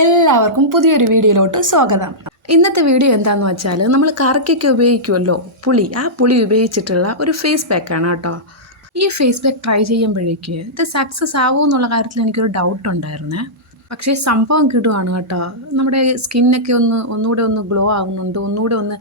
എല്ലാവർക്കും പുതിയൊരു വീഡിയോയിലോട്ട് സ്വാഗതം. ഇന്നത്തെ വീഡിയോ എന്താണെന്ന് വെച്ചാൽ നമ്മൾ കറിക്കൊക്കെ ഉപയോഗിക്കുമല്ലോ പുളി, ആ പുളി ഉപയോഗിച്ചിട്ടുള്ള ഒരു ഫേസ് പാക്കാണ് കേട്ടോ. ഈ ഫേസ് പാക്ക് ട്രൈ ചെയ്യുമ്പോഴേക്ക് ഇത് സക്സസ് ആവുമോ എന്നുള്ള കാര്യത്തിൽ എനിക്കൊരു ഡൗട്ട് ഉണ്ടായിരുന്നേ. പക്ഷേ സംഭവം കിടുവാണ് കേട്ടോ. നമ്മുടെ സ്കിന്നൊക്കെ ഒന്നുകൂടെ ഒന്ന് ഗ്ലോ ആവുന്നുണ്ട്, ഒന്നുകൂടെ ഒന്ന്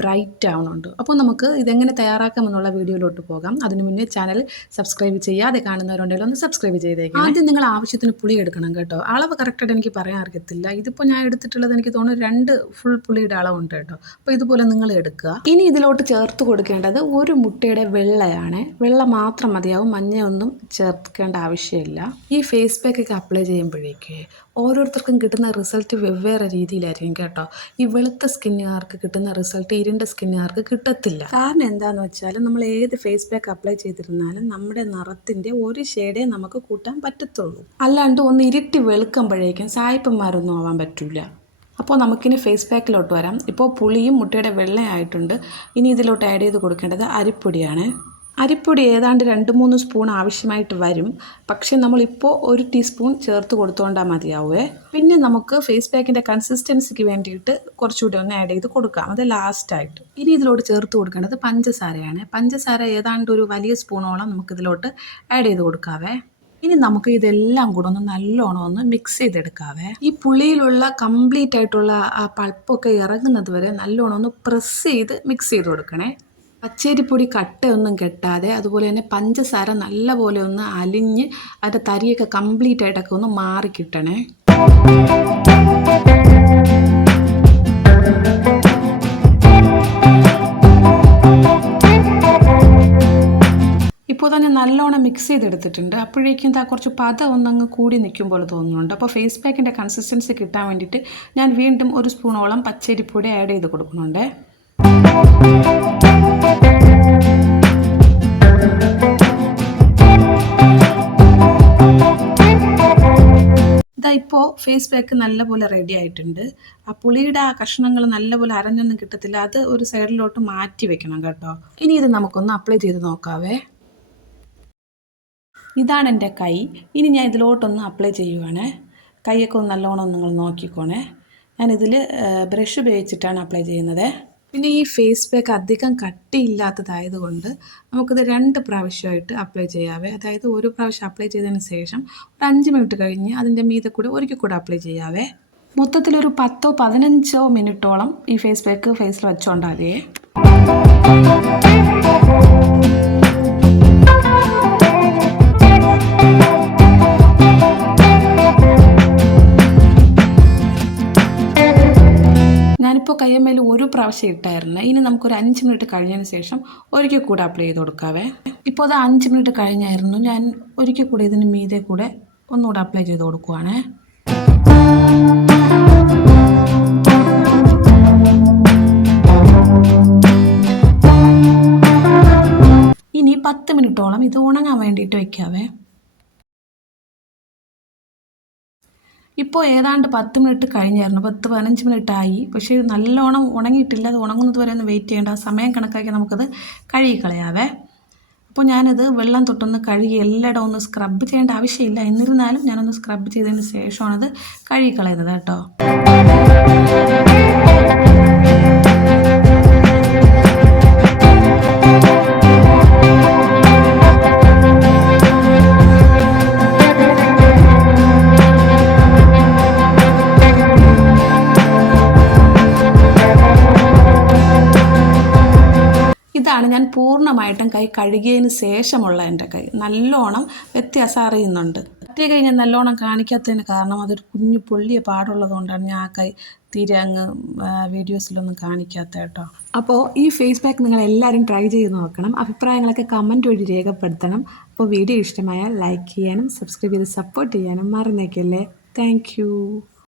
ബ്രൈറ്റ് ആവുന്നുണ്ട്. അപ്പോൾ നമുക്ക് ഇതെങ്ങനെ തയ്യാറാക്കാമെന്നുള്ള വീഡിയോയിലോട്ട് പോകാം. അതിന് മുന്നേ ചാനൽ സബ്സ്ക്രൈബ് ചെയ്യാതെ കാണുന്നവരുണ്ടെങ്കിൽ ഒന്ന് സബ്സ്ക്രൈബ് ചെയ്തേക്കാം. ആദ്യം നിങ്ങൾ ആവശ്യത്തിന് പുളി എടുക്കണം കേട്ടോ. അളവ് കറക്റ്റായിട്ട് എനിക്ക് പറയാൻ അറിയത്തില്ല. ഇതിപ്പോൾ ഞാൻ എടുത്തിട്ടുള്ളത് എനിക്ക് തോന്നുന്നു 2 ഫുൾ പുളിയുടെ അളവുണ്ട് കേട്ടോ. അപ്പോൾ ഇതുപോലെ നിങ്ങൾ എടുക്കുക. ഇനി ഇതിലോട്ട് ചേർത്ത് കൊടുക്കേണ്ടത് ഒരു മുട്ടയുടെ വെള്ളയാണ്. വെള്ള മാത്രം മതിയാവും, മഞ്ഞയൊന്നും ചേർക്കേണ്ട ആവശ്യമില്ല. ഈ ഫേസ് പാക്കൊക്കെ അപ്ലൈ ചെയ്യുമ്പോഴേക്ക് ഓരോരുത്തർക്കും കിട്ടുന്ന റിസൾട്ട് വെവ്വേറെ രീതിയിലായിരിക്കും കേട്ടോ. ഈ വെളുത്ത സ്കിന്നുകാർക്ക് കിട്ടുന്ന റിസൾട്ട് ഇരുണ്ട സ്കിന്നുകാർക്ക് കിട്ടത്തില്ല. കാരണം എന്താണെന്ന് വെച്ചാൽ നമ്മൾ ഏത് ഫേസ് പാക്ക് അപ്ലൈ ചെയ്തിരുന്നാലും നമ്മുടെ നിറത്തിൻ്റെ ഒരു ഷെയ്ഡേ നമുക്ക് കൂട്ടാൻ പറ്റത്തുള്ളൂ. അല്ലാണ്ട് ഒന്ന് ഇരുട്ടി വെളുക്കുമ്പോഴേക്കും സായിപ്പന്മാരൊന്നും ആവാൻ പറ്റില്ല. അപ്പോൾ നമുക്കിനി ഫേസ് പാക്കിലോട്ട് വരാം. ഇപ്പോൾ പുളിയും മുട്ടയുടെ വെള്ളയായിട്ടുണ്ട്. ഇനി ഇതിലോട്ട് ആഡ് ചെയ്ത് കൊടുക്കേണ്ടത് അരിപ്പൊടിയാണ്. അരിപ്പൊടി ഏതാണ്ട് 2-3 സ്പൂൺ ആവശ്യമായിട്ട് വരും. പക്ഷേ നമ്മളിപ്പോൾ 1 ടീസ്പൂൺ ചേർത്ത് കൊടുത്തുകൊണ്ടാൽ മതിയാവേ. പിന്നെ നമുക്ക് ഫേസ് പാക്കിൻ്റെ കൺസിസ്റ്റൻസിക്ക് വേണ്ടിയിട്ട് കുറച്ചുകൂടി ഒന്ന് ആഡ് ചെയ്ത് കൊടുക്കാം, അത് ലാസ്റ്റായിട്ട്. ഇനി ഇതിലോട്ട് ചേർത്ത് കൊടുക്കേണ്ടത് പഞ്ചസാരയാണ്. പഞ്ചസാര ഏതാണ്ട് ഒരു വലിയ സ്പൂണോളം നമുക്കിതിലോട്ട് ആഡ് ചെയ്ത് കൊടുക്കാവേ. ഇനി നമുക്ക് ഇതെല്ലാം കൂടെ ഒന്ന് നല്ലോണം ഒന്ന് മിക്സ് ചെയ്തെടുക്കാവേ. ഈ പുളിയിലുള്ള കംപ്ലീറ്റ് ആയിട്ടുള്ള ആ പൾപ്പൊക്കെ ഇറങ്ങുന്നത് വരെ നല്ലോണം ഒന്ന് പ്രസ് ചെയ്ത് മിക്സ് ചെയ്ത് കൊടുക്കണേ. പച്ചരിപ്പൊടി കട്ടയൊന്നും കെട്ടാതെ, അതുപോലെ തന്നെ പഞ്ചസാര നല്ലപോലെ ഒന്ന് അലിഞ്ഞ് അതിൻ്റെ തരിയൊക്കെ കംപ്ലീറ്റ് ആയിട്ടൊക്കെ ഒന്ന് മാറി കിട്ടണേ. ഇപ്പോൾ തന്നെ നല്ലോണം മിക്സ് ചെയ്തെടുത്തിട്ടുണ്ട്. അപ്പോഴേക്കും കുറച്ച് പദം ഒന്നങ്ങ് കൂടി നിൽക്കും പോലെ തോന്നുന്നുണ്ട്. അപ്പോൾ ഫേസ് പാക്കിൻ്റെ കൺസിസ്റ്റൻസി കിട്ടാൻ വേണ്ടിയിട്ട് ഞാൻ വീണ്ടും 1 സ്പൂണോളം പച്ചരിപ്പൊടി ആഡ് ചെയ്ത് കൊടുക്കുന്നുണ്ട്. ഇപ്പോൾ ഫേസ് പാക്ക് നല്ലപോലെ റെഡി ആയിട്ടുണ്ട്. ആ പുളിയുടെ ആ കഷ്ണങ്ങൾ നല്ലപോലെ അരഞ്ഞൊന്നും കിട്ടത്തില്ല, അത് ഒരു സൈഡിലോട്ട് മാറ്റി വെക്കണം കേട്ടോ. ഇനി ഇത് നമുക്കൊന്ന് അപ്ലൈ ചെയ്ത് നോക്കാവേ. ഇതാണ് എൻ്റെ കൈ. ഇനി ഞാൻ ഇതിലോട്ടൊന്ന് അപ്ലൈ ചെയ്യുവാണ്. കൈയൊക്കെ ഒന്ന് നല്ലോണം നിങ്ങൾ നോക്കിക്കോണേ. ഞാനിതിൽ ബ്രഷ് ഉപയോഗിച്ചിട്ടാണ് അപ്ലൈ ചെയ്യുന്നത്. പിന്നെ ഈ ഫേസ് പാക്ക് അധികം കട്ടിയില്ലാത്തതായതുകൊണ്ട് നമുക്കിത് 2 പ്രാവശ്യമായിട്ട് അപ്ലൈ ചെയ്യാവേ. അതായത് ഒരു പ്രാവശ്യം അപ്ലൈ ചെയ്തതിന് ശേഷം ഒരു 5 മിനിറ്റ് കഴിഞ്ഞ് അതിൻ്റെ മീതെ കൂടെ ഒരിക്കൽ കൂടെ അപ്ലൈ ചെയ്യാവേ. മൊത്തത്തിലൊരു 10-15 മിനിറ്റോളം ഈ ഫേസ് പാക്ക് ഫേസിൽ വെച്ചോണ്ടാൽ മതിയേ. ഞാനിപ്പോൾ കയ്യമ്മേൽ ഒരു പ്രാവശ്യം ഇട്ടായിരുന്നു. ഇനി നമുക്കൊരു 5 മിനിറ്റ് കഴിഞ്ഞതിന് ശേഷം ഒരിക്കൽ കൂടെ അപ്ലൈ ചെയ്ത് കൊടുക്കാവേ. ഇപ്പോൾ അത് 5 മിനിറ്റ് കഴിഞ്ഞായിരുന്നു. ഞാൻ ഒരിക്കൽ കൂടെ ഇതിന് മീതെ കൂടെ ഒന്നുകൂടെ അപ്ലൈ ചെയ്ത് കൊടുക്കുവാണേ. ഇനി 10 മിനിറ്റോളം ഇത് ഉണങ്ങാൻ വേണ്ടിയിട്ട് വയ്ക്കാവേ. ഇപ്പോൾ ഏതാണ്ട് 10 മിനിറ്റ് കഴിഞ്ഞായിരുന്നു, 10-15 മിനിറ്റ് ആയി. പക്ഷേ നല്ലോണം ഉണങ്ങിയിട്ടില്ല. അത് ഉണങ്ങുന്നത് വരെ ഒന്ന് വെയിറ്റ് ചെയ്യേണ്ട. സമയം കണക്കാക്കി നമുക്കത് കഴുകിക്കളയാവേ. അപ്പോൾ ഞാനിത് വെള്ളം തൊട്ടൊന്ന് കഴുകി എല്ലായിടം ഒന്ന് സ്ക്രബ് ചെയ്യേണ്ട ആവശ്യമില്ല. എന്നിരുന്നാലും ഞാനൊന്ന് സ്ക്രബ് ചെയ്തതിന് ശേഷമാണത് കഴുകിക്കളയുന്നത് കേട്ടോ. ഇതാണ് ഞാൻ പൂർണ്ണമായിട്ടും കൈ കഴുകിയതിന് ശേഷമുള്ള എൻ്റെ കൈ. നല്ലോണം വ്യത്യാസം അറിയുന്നുണ്ട്. മറ്റേ കൈ ഞാൻ നല്ലോണം കാണിക്കാത്തതിന് കാരണം അതൊരു കുഞ്ഞു പൊള്ളിയ പാടുള്ളത് കൊണ്ടാണ് ഞാൻ ആ കൈ തീരെ അങ്ങ് വീഡിയോസിലൊന്നും കാണിക്കാത്ത കേട്ടോ. അപ്പോൾ ഈ ഫേസ് പാക്ക് നിങ്ങൾ എല്ലാവരും ട്രൈ ചെയ്ത് നോക്കണം. അഭിപ്രായങ്ങളൊക്കെ കമൻറ്റ് വഴി രേഖപ്പെടുത്തണം. അപ്പോൾ വീഡിയോ ഇഷ്ടമായാൽ ലൈക്ക് ചെയ്യാനും സബ്സ്ക്രൈബ് ചെയ്ത് സപ്പോർട്ട് ചെയ്യാനും മറന്നേക്കല്ലേ. താങ്ക്